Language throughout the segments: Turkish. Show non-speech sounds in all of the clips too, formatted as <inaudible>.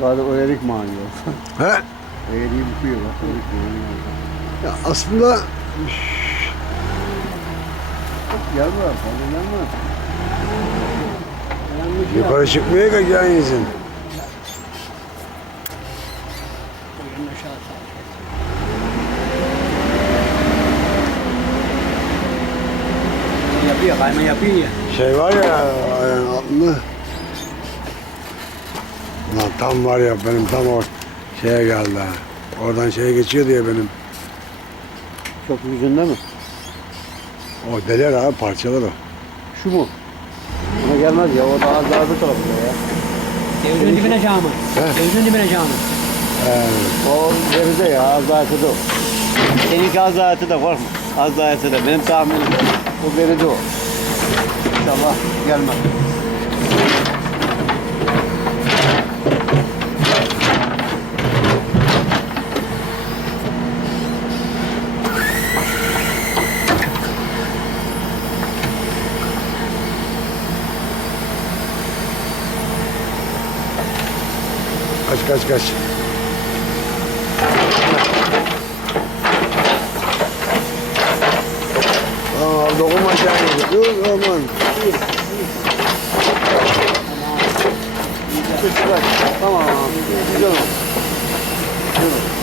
Daha da öğrelik maniyor. <laughs> He? Öğreliği büküyor bak. Öğrelik maniyor. Ya aslında Gel. Fazla gelmez. Önemli şey yukarı çıkmaya da gelmesin. Yapıyor, kayma yapıyor ya. Şey var ya altında. Lan tam var ya benim tam o şeye geldi ha. Oradan şeye geçiyor diye benim. Çok yüzünde mi? O deler abi parçalar o. Şu mu? Buna gelmez ya, o daha daha bir tarafında ya. Devrin dibine camı. He. Devrin dibine camı. He. O geride ya, az daha ötede o. Seninki az daha ötede korkma. Az daha ötede, benim tahminim. O geride o. İnşallah gelmez. Kaç kaç kaç. Aa dokunma kendini. Dur aman. Tamam, güzel oldu.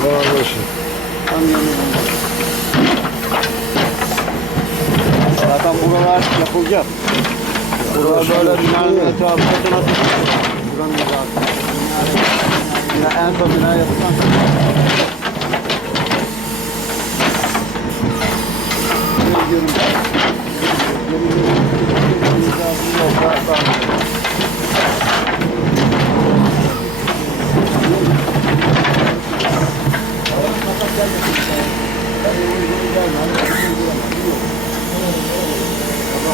Var başı. Tam yanında. Zaten buralar yapılacak. Buralar böyle binanın etrafında nasıl Buranın zaten. Bina, en son bina yapılan. Ne diyorum?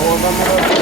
Oradan